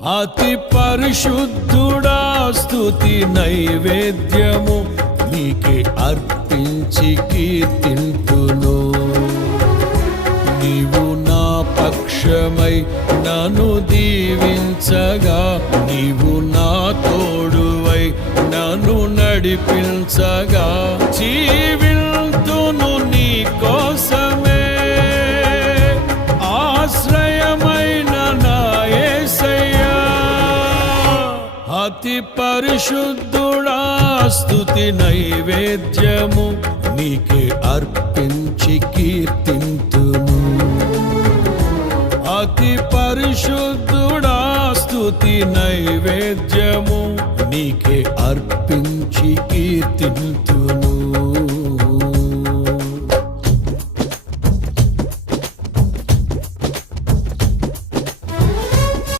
అతి పరిశుద్ధుడా స్తుతి నైవేద్యము నీకే అర్పించి కీర్తింతును. నీవు నా పక్షమై నన్ను దీవించగా, నీవు నా తోడువై నన్ను నడిపించగా, జీవింతును నీ కోసమే ఆశ్రయమైన నా యేసయ్యా. అతి పరిశుద్ధుడా స్తుతి నైవేద్యము నీకే అర్పించి కీర్తింతును. అతి పరిశుద్ధుడా స్తుతి నైవేద్యము నీకే అర్పించి కీర్తింతును.